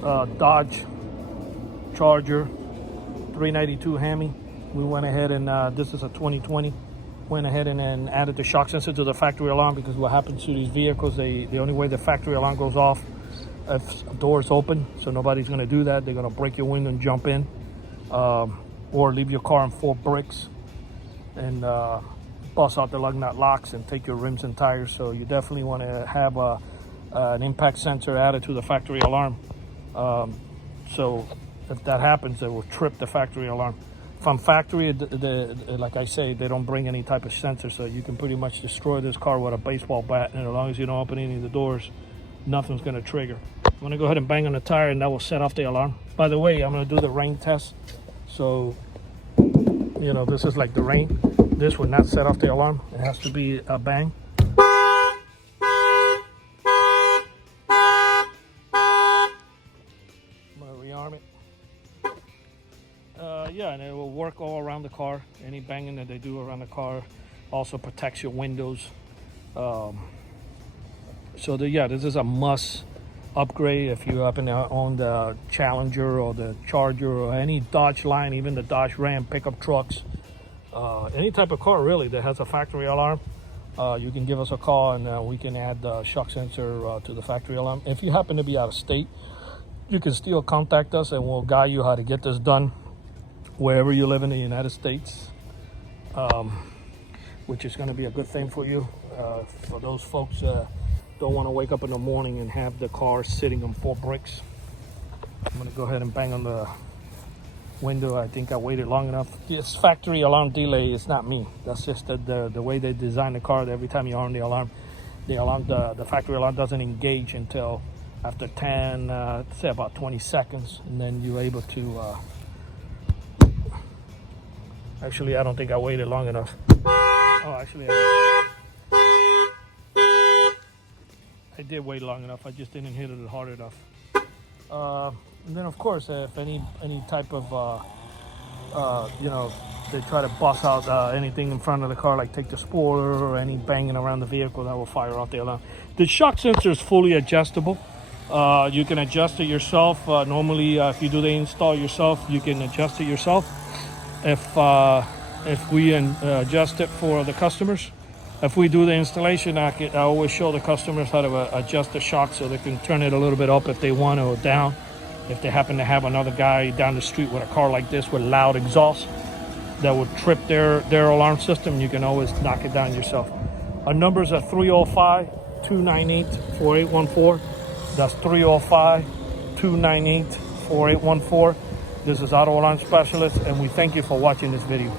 Dodge Charger 392 Hemi. We went ahead and this is a 2020. Went ahead and added the shock sensor to the factory alarm, because what happens to these vehicles, the only way the factory alarm goes off if the door is open. So nobody's going to do that. They're going to break your window and jump in, or leave your car in 4 bricks and bust out the lug nut locks and take your rims and tires. So you definitely want to have an impact sensor added to the factory alarm. So if that happens, it will trip the factory alarm. From factory, like I say, they don't bring any type of sensor, so you can pretty much destroy this car with a baseball bat, and as long as you don't open any of the doors, nothing's going to trigger. I'm going to go ahead and bang on the tire, and that will set off the alarm. By the way, I'm going to do the rain test. So, you know, this is like the rain. This would not set off the alarm. It has to be a bang. I'm going to rearm it. Yeah, and it will work all around the car. Any banging that they do around the car also protects your windows. So this is a must upgrade if you happen to own the Challenger or the Charger or any Dodge line, even the Dodge Ram pickup trucks. Any type of car really that has a factory alarm, you can give us a call, and we can add the shock sensor to the factory alarm. If you happen to be out of state, you can still contact us, and we'll guide you how to get this done wherever you live in the United States, which is going to be a good thing for you. For those folks don't want to wake up in the morning and have the car sitting on 4 bricks. I'm going to go ahead and bang on the window. I think I waited long enough. This factory alarm delay is not me. That's just the way they design the car. Every time you arm the alarm, the factory alarm doesn't engage until after 10, say about 20 seconds, and then you're able to. Actually, I don't think I waited long enough. Oh, actually, I did wait long enough. I just didn't hit it hard enough. And then, of course, if any type of, you know, they try to bust out anything in front of the car, like take the spoiler or any banging around the vehicle, that will fire off the alarm. The shock sensor is fully adjustable. You can adjust it yourself. Normally, if you do the install yourself, you can adjust it yourself. If we adjust it for the customers, if we do the installation, I always show the customers how to adjust the shock so they can turn it a little bit up if they want, or down. If they happen to have another guy down the street with a car like this with loud exhaust that would trip their alarm system, you can always knock it down yourself. Our numbers are 305-298-4814. That's 305-298-4814. This is Auto Alarm Specialist, and we thank you for watching this video.